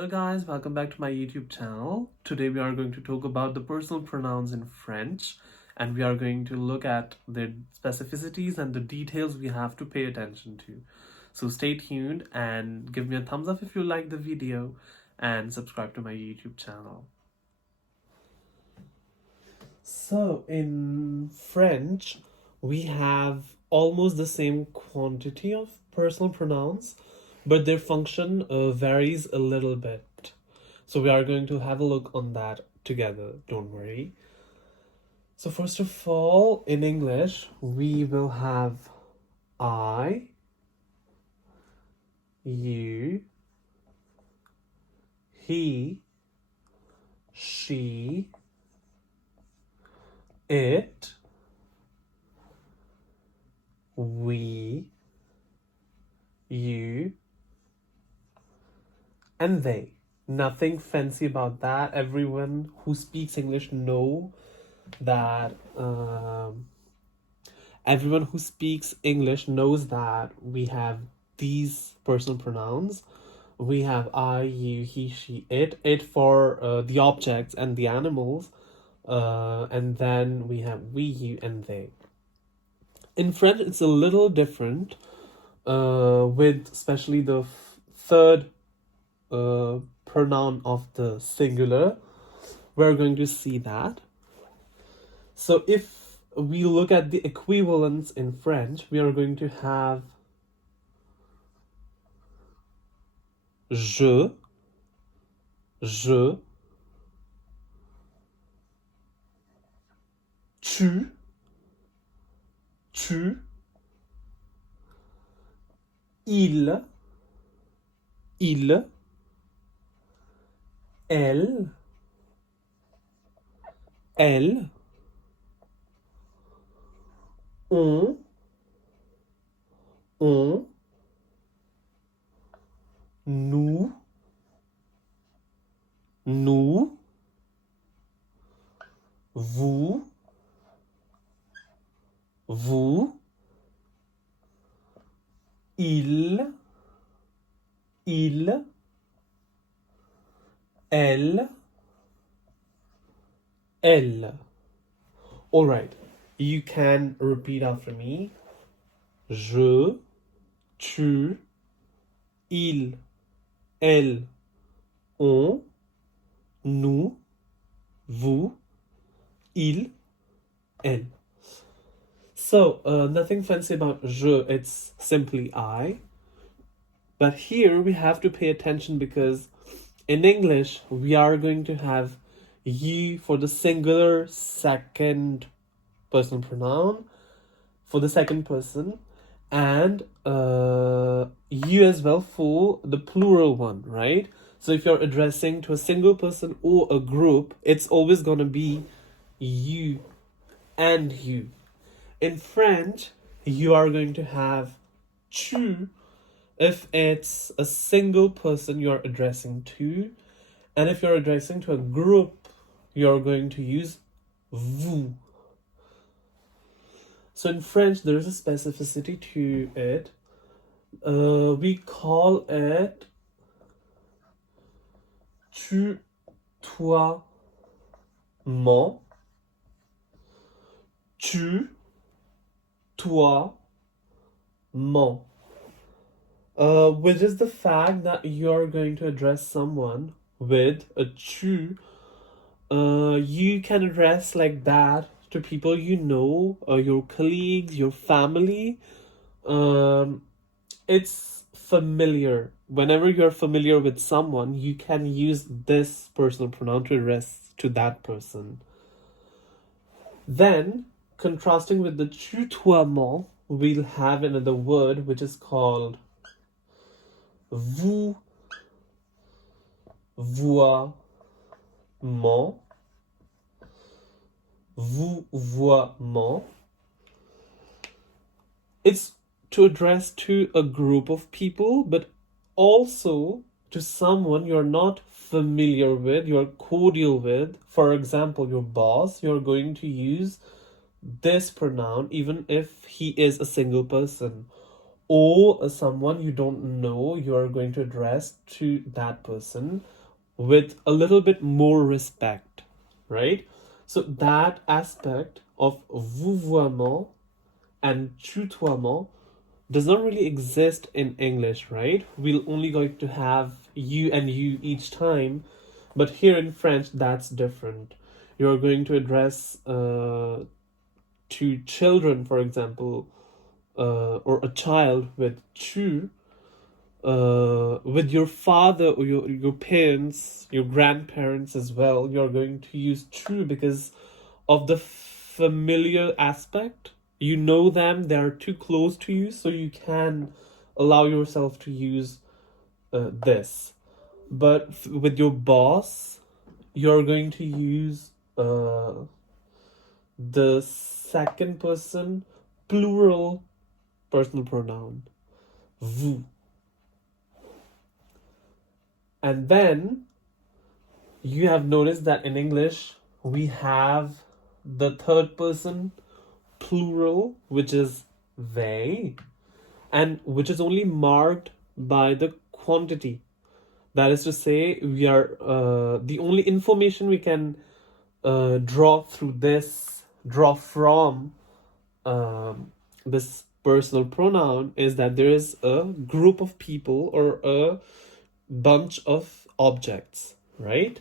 Hello guys, welcome back to my YouTube channel. Today we are going to talk about the personal pronouns in French, and we are going to look at their specificities and the details we have to pay attention to. So stay tuned and give me a thumbs up if you like the video and subscribe to my YouTube channel. So in French, we have almost the same quantity of personal pronouns, but their function varies a little bit. So we are going to have a look on that together, don't worry. So first of all, in English, we will have I, you, he, she, it, we, you, and they. Nothing fancy about that. Everyone who speaks English know that everyone who speaks English knows that we have these personal pronouns. We have I, you, he, she, it. It for the objects and the animals. And then we have we, you, and they. In French, it's a little different, with especially the third pronoun of the singular. We're going to see that. So if we look at the equivalence in French, we are going to have je, tu, il, elle, on, nous, vous, il, elle. All right, you can repeat after me. Je, tu, il, elle, on, nous, vous, il, elle. So, nothing fancy about je, it's simply I. But here we have to pay attention because in English, we are going to have you for the singular second personal pronoun for the second person, and you as well for the plural one, right? So if you're addressing to a single person or a group, it's always going to be you and you. In French, you are going to have tu if it's a single person you're addressing to, and if you're addressing to a group, you're going to use vous. So in French, there is a specificity to it. We call it tu, toi, mon. Tu, toi, mon. Which is the fact that you're going to address someone with a tu. You can address like that to people you know, your colleagues, your family. It's familiar. Whenever you're familiar with someone, you can use this personal pronoun to address to that person. Then, contrasting with the tutoiement, we'll have another word which is called vous, voiement, vouvoiement. It's to address to a group of people, but also to someone you're not familiar with, you're cordial with. For example, your boss, you're going to use this pronoun even if he is a single person. or someone you don't know, you are going to address to that person with a little bit more respect, right? So that aspect of vouvoiement and tutoiement does not really exist in English, right? We'll only going to have you and you each time, but here in French, that's different. You're going to address to children, for example, or a child with tu, with your father or your parents, your grandparents as well, you're going to use tu because of the familiar aspect. You know them, they are too close to you, so you can allow yourself to use this. But with your boss, you're going to use the second person plural personal pronoun, vous. And then you have noticed that in English we have the third person plural, which is they, and which is only marked by the quantity. That is to say, we are the only information we can draw from this personal pronoun is that there is a group of people or a bunch of objects, right?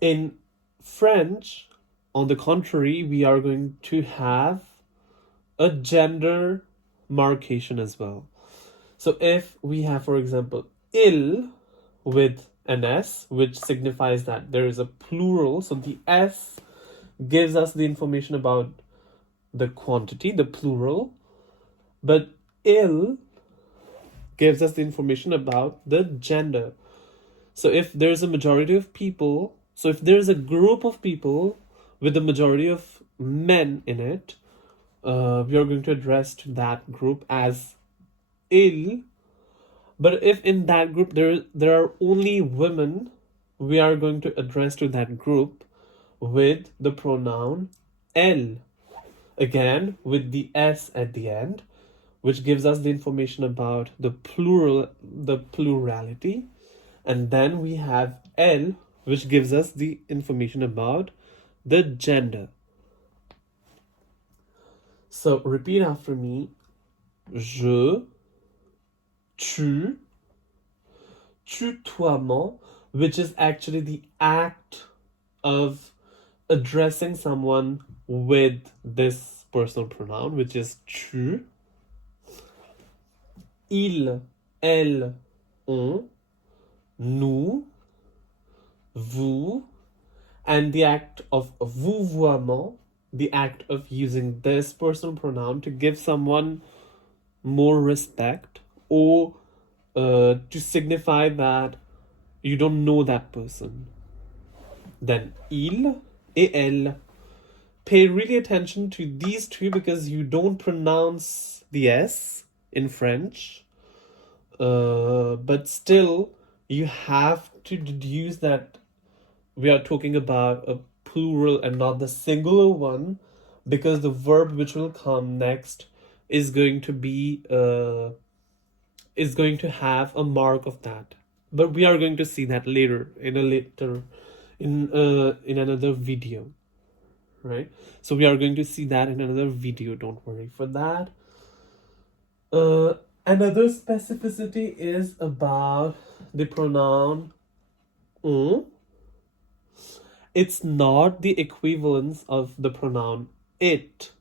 In French, on the contrary, we are going to have a gender marcation as well. So if we have, for example, il with an S, which signifies that there is a plural, so the S gives us the information about the quantity, the plural, but il gives us the information about the gender. So if there's a majority of people, so if there's a group of people with a majority of men in it, we are going to address to that group as il. But if in that group there are only women, we are going to address to that group with the pronoun elle. Again, with the S at the end, which gives us the information about the plurality. And then we have elle, which gives us the information about the gender. So repeat after me. Je, tu, tutoiement, which is actually the act of addressing someone with this personal pronoun, which is tu. Il, elle, on, nous, vous, and the act of vouvoiement, the act of using this personal pronoun to give someone more respect or to signify that you don't know that person. Then il et elle. Pay really attention to these two because you don't pronounce the S in French, but still you have to deduce that we are talking about a plural and not the singular one, because the verb which will come next is going to be is going to have a mark of that. But we are going to see that later in another video, right? So we are going to see that in another video. Don't worry for that. Another specificity is about the pronoun on. It's not the equivalence of the pronoun it.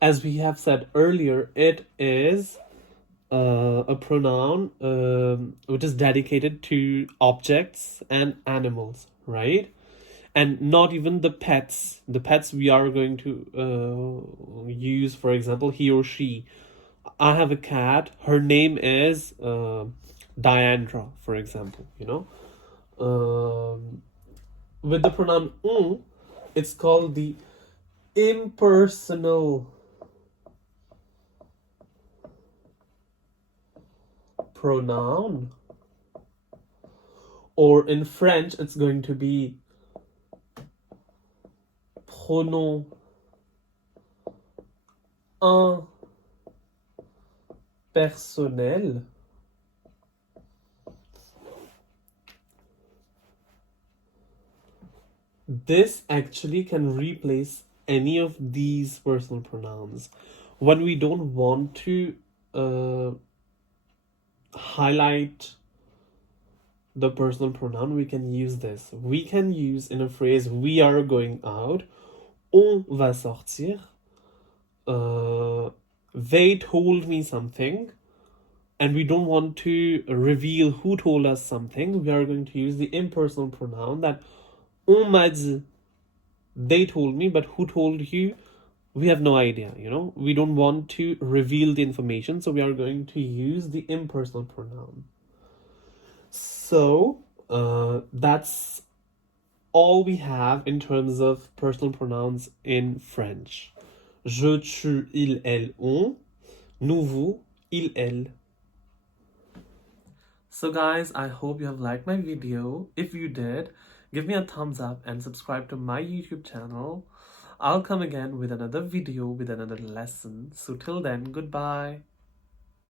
As we have said earlier, it is a pronoun which is dedicated to objects and animals, right? And not even the pets. The pets we are going to use, for example, he or she. I have a cat. Her name is Diandra, for example. With the pronoun on, it's called the impersonal pronoun. Or in French, it's going to be pronom impersonnel. personnel. This actually can replace any of these personal pronouns. When we don't want to highlight the personal pronoun, we can use this. We can use in a phrase, we are going out, on va sortir, they told me something, and we don't want to reveal who told us something, we are going to use the impersonal pronoun that on m'a dit. They told me, but who told you? We have no idea, you know? We don't want to reveal the information, so we are going to use the impersonal pronoun. So, that's all we have in terms of personal pronouns in French. Je, tu, il, elle, on. Nous, vous, il, elle. So guys, I hope you have liked my video. If you did, give me a thumbs up and subscribe to my YouTube channel. I'll come again with another video with another lesson. So till then, goodbye.